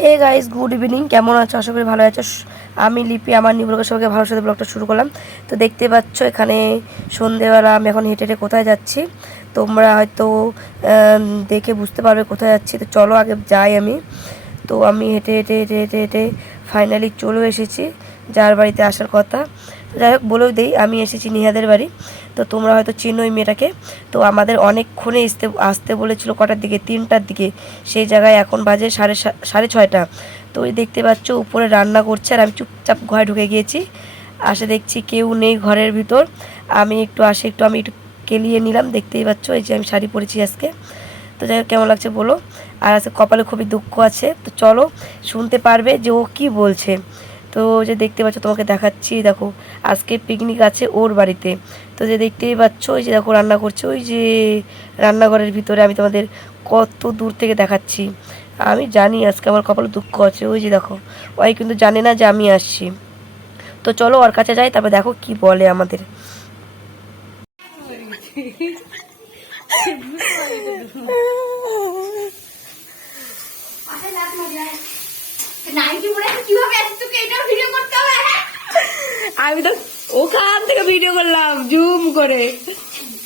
Hey guys good evening কেমন আছো? আশা করি ভালো আছো। আমি লিপি, আমার নিবলকের সবাইকে ভালো সাথে ব্লগটা শুরু করলাম। তো দেখতে পাচ্ছ এখানে সন্ধেবেলা, আমি এখন হেঁটে হেঁটে কোথায় যাচ্ছি? তোমরা হয়তো দেখে বুঝতে পারবে কোথায় যাচ্ছি। তো চলো আগে যাই আমি। তো আমি হেঁটে হেঁটে হেঁটে হেঁটে হেঁটে ফাইনালি চলে এসেছি। যার বাড়িতে আসার কথা। যাই হোক, বলেও দিই, আমি এসেছি নিহাদের বাড়ি। তো তোমরা হয়তো চিনো ওই মেয়েটাকে। তো আমাদের অনেকক্ষণে আসতে আসতে বলেছিল কটার দিকে? তিনটার দিকে। সেই জায়গায় এখন বাজে সাড়ে সাড়ে ছয়টা। তো ওই দেখতে পাচ্ছ, উপরে রান্না করছে আর আমি চুপচাপ ঘরে ঢুকে গিয়েছি। আসে দেখছি কেউ নেই ঘরের ভিতর। আমি একটু আসে, একটু আমি একটু কেলিয়ে নিলাম। দেখতেই পাচ্ছ, এই যে আমি শাড়ি পরেছি আজকে। তো যাই হোক, কেমন লাগছে বলো? আর আজকে কপালে খুবই দুঃখ আছে। তো চলো, শুনতে পারবে যে ও কি বলছে। তো যে দেখতে পাচ্ছ তোমাকে দেখাচ্ছি দেখো আজকে পিকনিক আছে ওর বাড়িতে। তো যে দেখতেই পাচ্ছ ওই যে দেখো রান্না করছে ওই যে রান্নাঘরের ভিতরে আমি তোমাদের কত দূর থেকে দেখাচ্ছি। আমি জানি আজকে আমার কপালে দুঃখ আছে ওই যে দেখো ওই কিন্তু জানে না যে আমি আসছি। তো চলো ওর কাছে যাই তারপর দেখো কি বলে আমাদের। নাইটি পরে কীভাবে আসছিস তোকে এটা ভিডিও করতে হবে হ্যাঁ? আমি তো ওখান থেকে ভিডিও করলাম জুম করে।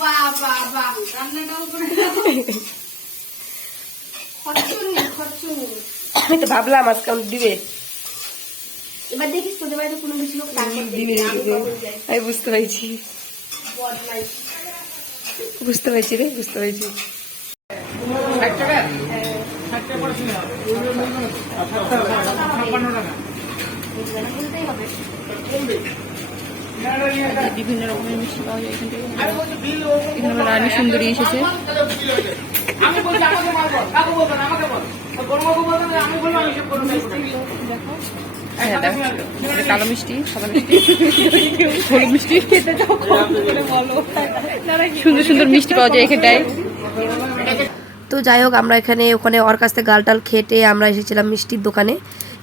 বাহ বাহ বাহ রান্নাটাও করে আমি তো ভাবলাম আজকে দিবে। এবার দেখিস তোদের বাড়িতে কোনো কিছু লোক দিবে আমি বুঝতে পেরেছি। বুঝতে পেরেছি রে বুঝতে পেরেছি। বিভিন্ন রকমের মিষ্টি পাওয়া যায় এখান থেকে। এখানে রানী সুন্দরী এসেছে। হ্যাঁ দেখো। কালো মিষ্টি সাদা মিষ্টি। হলুদ মিষ্টি। খেতে বলো সুন্দর সুন্দর মিষ্টি পাওয়া যায় এখানটায় তো যাই হোক, আমরা এখানে, ওখানে ওর কাছ থেকে গালটাল খেটে আমরা এসেছিলাম মিষ্টির দোকানে।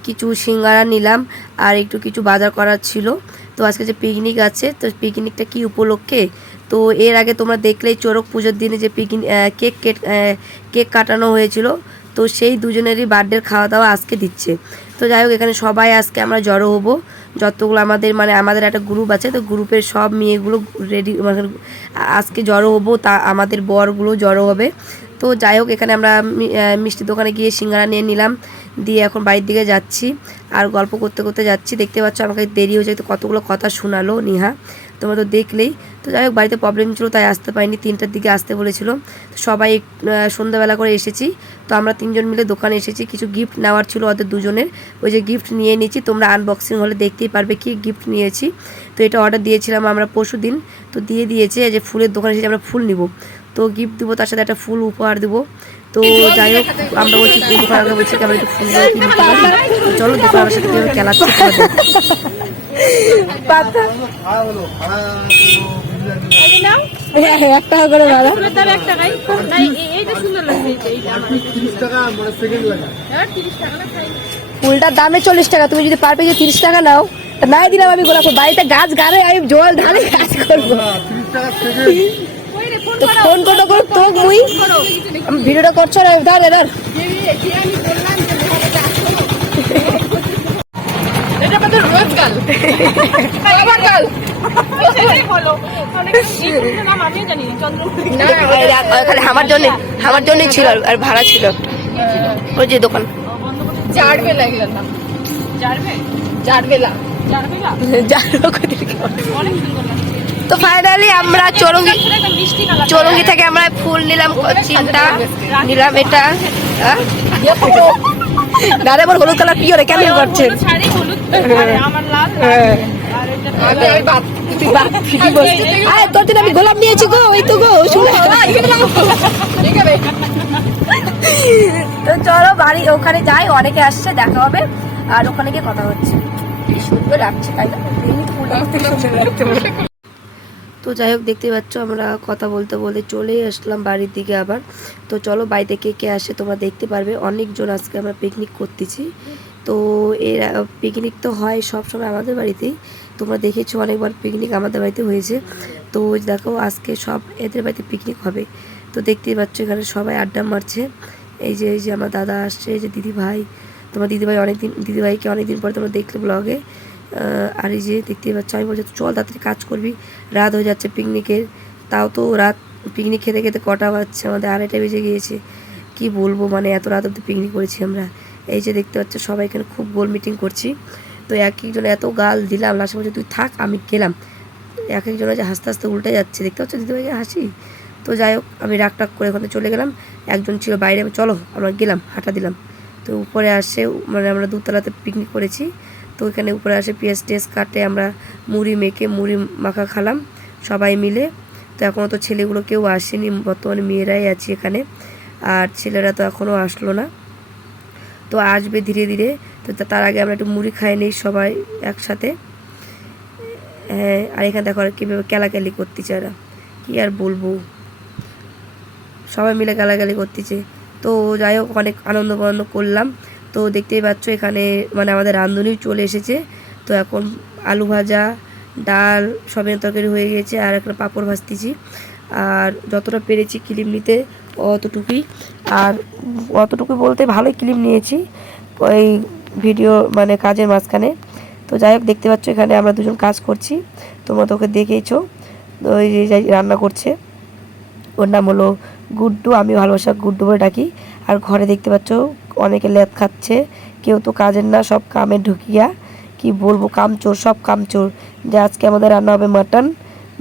কিছু সিঙ্গারা নিলাম আর একটু কিছু বাজার করার ছিল। তো আজকে যে পিকনিক আছে, তো পিকনিকটা কি উপলক্ষে? তো এর আগে তোমরা দেখলেই চোরক পুজোর দিনে যে পিকনিক কেক কেক কাটানো হয়েছিল, তো সেই দুজনেরই বার্থডের খাওয়া দাওয়া আজকে দিচ্ছে। তো যাই হোক, এখানে সবাই আজকে আমরা জড়ো হব। যতগুলো আমাদের মানে আমাদের একটা গ্রুপ আছে, তো গ্রুপের সব মেয়েগুলো রেডি মানে আজকে জড়ো হব, তা আমাদের বরগুলো জড়ো হবে। তো যাই হোক, এখানে আমরা মি- মিষ্টির দোকানে গিয়ে সিঙ্গারা নিয়ে নিলাম, দিয়ে এখন বাড়ির দিকে যাচ্ছি। আর গল্প করতে করতে যাচ্ছি, দেখতে পাচ্ছ আমাকে দেরি হয়ে যায় তো কতগুলো কথা শোনালো নিহা, তোমরা তো দেখলেই। তো যাই হোক, বাড়িতে প্রবলেম ছিল, তাই আসতে পারিনি, তিনটার দিকে আসতে বলেছিল। তো সবাই সন্ধ্যাবেলা করে এসেছি। তো আমরা তিনজন মিলে দোকানে এসেছি, কিছু গিফট নেওয়ার ছিল ওদের দুজনের। ওই যে গিফট নিয়ে নিয়েছি তোমরা আনবক্সিং হলে দেখতেই পারবে কি গিফট নিয়েছি। তো এটা অর্ডার দিয়েছিলাম আমরা পরশু দিন তো দিয়ে দিয়েছে যে ফুলের দোকানে এসেছি, আমরা ফুল নিব। তো গিফট দিব, তার সাথে একটা ফুল উপহার দেবো। তো যাই হোক, আমরা বলছি দোকানকে বলছি কি আমরা একটু ফুল কিনতে পারি চলো দোকানের সাথে কীভাবে খেলাচ্ছি এক টাকা করে দাদা ফুলটার দামে চল্লিশ টাকা, তুমি যদি পার পেজে তিরিশ টাকা নাও। নাই দিলাম আমি গোলাপ বাড়িতে গাছ গাড়ে, আমি জল ঢালে কাজ করব। তো ফোন করতে করো তো মুই। আমি ভিডিওটা করছ না ধর এবার। এটা রোজ গাল আমার গাল জন্য আমার জন্যই ছিল আর ভাড়া ছিল ওই যে দোকান। জারবেলা এগুলোর নাম জারবে? জারবেলা। জারবেলা? হোক অনেক সুন্দর তো ফাইনালি আমরা চরঙ্গি চরঙ্গি থেকে আমরা ফুল নিলাম চিন্তা নিলাম এটা। হ্যাঁ? দাদা এবার হলুদ কালার পিওরে কেমন করছেন হ্যাঁ। তোর জন্য আমি গোলাপ নিয়েছি গো ওই তো গো শুনে। তো চলো বাড়ি ওখানে যাই অনেকে আসছে দেখা হবে আর ওখানে গিয়ে কথা হচ্ছে। সুন্দর লাগছে তাই না এই ফুলটা কত সুন্দর লাগছে বলে। তো যাই হোক দেখতে পাচ্ছ, আমরা কথা বলতে বলতে চলে আসলাম বাড়ির দিকে আবার। তো চলো, বাড়িতে কে কে আসে তোমরা দেখতে পারবে। অনেকজন আজকে আমরা পিকনিক করতেছি। তো এর পিকনিক তো হয় সব সময় আমাদের বাড়িতেই। তোমরা দেখেছ অনেকবার পিকনিক আমাদের বাড়িতে হয়েছে। তো দেখো, আজকে সব এদের বাড়িতে পিকনিক হবে। তো দেখতেই পাচ্ছ, এখানে সবাই আড্ডা মারছে। এই যে এই যে আমার দাদা আসছে, এই যে দিদি ভাই তোমার দিদিভাই অনেকদিন, দিদিভাইকে অনেকদিন পরে তোমরা দেখলে ব্লগে আর এই যে দেখতেই পাচ্ছ, আমি বলছি, চল তাড়াতাড়ি কাজ করবি। রাত হয়ে যাচ্ছে পিকনিকের তাও তো রাত পিকনিক খেতে খেতে কটা বাজছে, আমাদের আড়াইটা বেজে গিয়েছে। কি বলব মানে এত রাত অব্দি পিকনিক করেছি আমরা। এই যে দেখতে পাচ্ছ, সবাই এখানে খুব গোল মিটিং করছি। তো এক একজন এত গাল দিলাম, লাস্টে বলছে, তুই থাক, আমি গেলাম। এক একজন যে হাসতে হাসতে উল্টে যাচ্ছে। দেখতে পাচ্ছ, দিদিভাইকে হাসি? তো যাই হোক, আমি রাগ টাক করে ওখানে চলে গেলাম। একজন ছিল বাইরে চলো, আমরা গেলাম, হাঁটা দিলাম। তো উপরে আসে মানে আমরা দুতলাতে পিকনিক করেছি। তো ওইখানে উপরে আসে পেঁয়াজ টেস কাটে, আমরা মুড়ি মেখে মুড়ি মাখা খালাম সবাই মিলে। তো এখনও তো ছেলেগুলো কেউ আসেনি, বর্তমানে মেয়েরাই আছে এখানে। আর ছেলেরা তো এখনও আসলো না। তো আসবে ধীরে ধীরে। তো তার আগে আমরা একটু মুড়ি খাই নিই সবাই একসাথে। হ্যাঁ আর এখানে দেখো আর কীভাবে কেলাকেলি করতেছে এরা। কী আর বলব? সবাই মিলে গালাগালি করতেছে। তো যাই হোক, অনেক আনন্দ আনন্দ করলাম। তো দেখতেই পাচ্ছ এখানে মানে আমাদের রাঁধুনিও চলে এসেছে। তো এখন আলু ভাজা, ডাল সবের তরকারি হয়ে গেছে আর একটা পাঁপড় ভাজতেছি। আর যতটা পেরেছি ক্লিপ নিতে অতটুকুই। আর অতটুকু বলতে ভালোই ক্লিপ নিয়েছি ওই ভিডিও মানে কাজের মাঝখানে। তো যাই হোক, দেখতে পাচ্ছ এখানে আমরা দুজন কাজ করছি। তোমরা তো ওকে দেখেইছো। ওই যে রান্না করছে। ওর নাম হলো গুড্ডু, আমি ভালোবাসা গুড্ডু বলে ডাকি। আর ঘরে দেখতে পাচ্ছ, অনেকে লেদ খাচ্ছে। কেউ তো কাজের না, সব কামে ঢুকিয়া, কি বলব, কামচোর, সব কামচোর। যে আজকে আমাদের রান্না হবে মাটন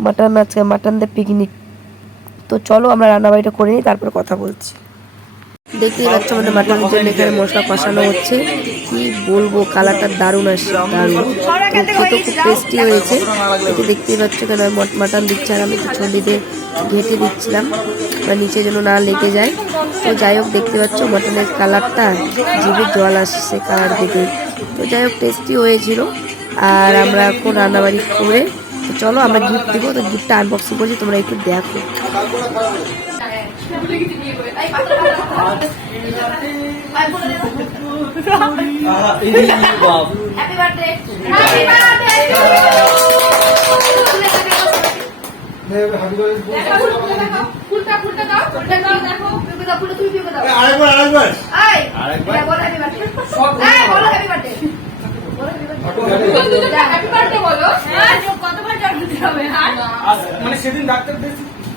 মাটন আজকে মাটন দে পিকনিক তো চলো আমরা রান্নাবাড়িটা করে নিই, তারপর কথা বলছি। দেখতেই পাচ্ছ আমাদের মাটনের জন্য এখানে মশলা কষানো হচ্ছে। কি বলব, কালারটা দারুণ আসছে, দারুণ। খেতে খুব টেস্টি হয়েছে। এতে দেখতেই পাচ্ছ কেন মাটন দিচ্ছে আর আমি একটু ছন্ডিতে ঘেটে দিচ্ছিলাম, বা নিচে যেন না লেগে যায়। তো যাই হোক, দেখতে পাচ্ছ মাটনের কালারটা, জিভে জল আসছে কালার দেখে। তো যাই হোক টেস্টি হয়েছিল। আর আমরা এখন রান্নাবাড়ি করে চলো আমরা গিফট দেবো, তো গিফটটা আনবক্সিং করছি, তোমরা একটু দেখো। হ্যাপি বার্থডে হ্যাপি বার্থডে আরেকবার আরেকবার আরেকবার? হ্যাপি বার্থডে মানে সেদিন ডাক্তার দেখছি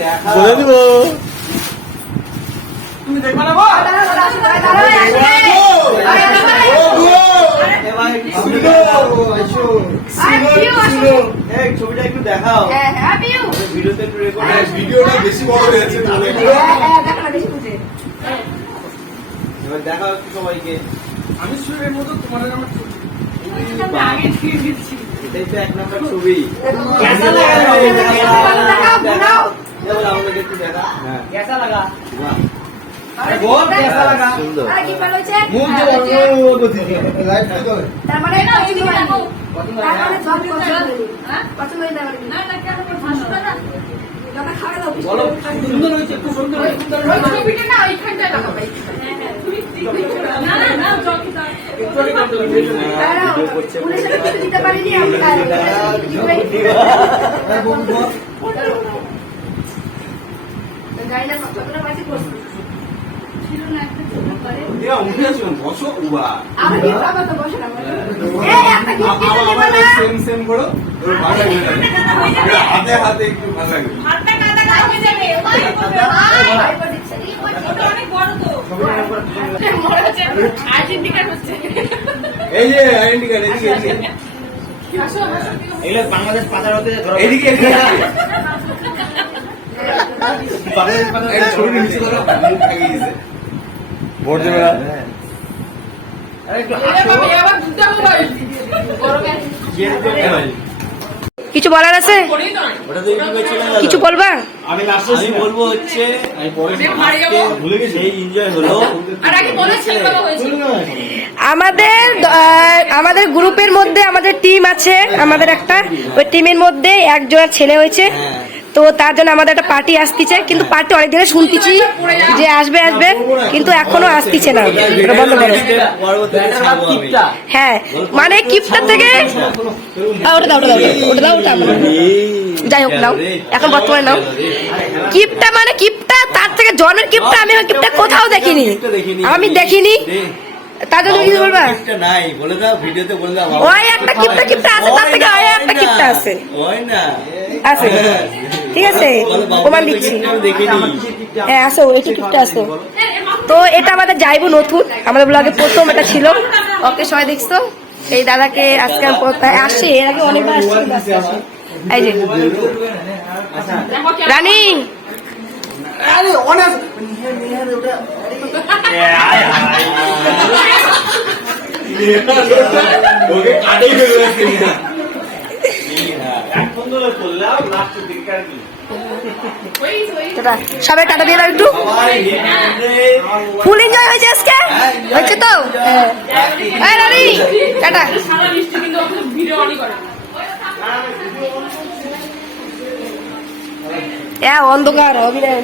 দেখাও বলে দিব তুমি দেখবে না গো? এবার একটু ছবি দেখাও। এই ছবিটা একটু দেখাও ভিডিওতে একটু রেকর্ড ভিডিওটা বেশি বড় হয়ে যাচ্ছে এবার দেখাও একটু সবাইকে আমি শুয়ের মতো তোমাদের আমার ছবি। এটাই তো এক নম্বর ছবি আমাদের একটু দেখা হ্যাঁ কেসা লাগা বল কেসা লাগা সুন্দর মুখ যে অন্য গতিতে। তার মানে না ওই দিকে দেখো তার মানে সব পছন্দ হয়নি পছন্দ হয়নি না না কেন পছন্দ না দাদা খাবে দাও বলো সুন্দর হয়েছে খুব সুন্দর হয়েছে ওই ছবিটা না ওইখানটা লাগাও ভাই না না না জলকে দাও ভিডিও করছে পুলিশ সাথে কিছু দিতে পারিনি আমি গাইলা বাজে করছি ছিল না একটা ছোট করে এ উঠে আছো বসো উবা বাবা তো বসে না এই একটা গিফট দিতে দেবো আমাদের না সেম সেম করো ওর ভালো লাগবে এটা হাতে হাতে একটু যাবে ভাই এই অনেক বড় তো মনে হচ্ছে আর্জেন্টিনার হচ্ছে এই যে বাংলাদেশ পাচার হতে এদিকে ভোট দেবে না কিছু বলার আছে? কিছু বলবা? আমি লাস্টে বলব হচ্ছে আমাদের আমাদের গ্রুপের মধ্যে আমাদের টিম আছে আমাদের একটা। ওই টিমের মধ্যে একজনের ছেলে হয়েছে। তো তার জন্য আমাদের একটা পার্টি আসতেছে কিন্তু পার্টি অনেক দিনে শুনতেছি যে আসবে আসবে কিন্তু এখনও আসতেছে না। বন্ধ করো। হ্যাঁ মানে কিপটা থেকে ওটা দাও ওটা দাও ওটা দাও ওটা যাই হোক নাও এখন বর্তমানে নাও। কিপটা মানে কিপটা তার থেকে জন্মের কিপটা আমি কিপটা কোথাও দেখিনি। আমি দেখিনি। তার জন্য কিছু বলবা? কিপটা নাই বলে দাও ভিডিওতে বলে দাও ওই একটা কিপটা কিপটা আছে তার থেকে ওই একটা কিপটা আছে। ওই না। আছে। ঠিক আছে? প্রমাণ দিচ্ছি। হ্যাঁ আসো ওই কিপটা আছে তো এটা আমাদের যাইবো নতুন। আমাদের ব্লগে প্রথম এটা ছিল। ওকে সবাই দেখছ? এই দাদাকে আজকে আসে। এর আগে অনেকবার আসছে আসে। এই যে। রানী! ওকে। সবাই টাটা দিয়ে দাও একটু। ফুল এনজয় হয়েছে আজকে? হয়েছে তো? হ্যাঁ। টাটা। এ অন্ধকার অভিনয়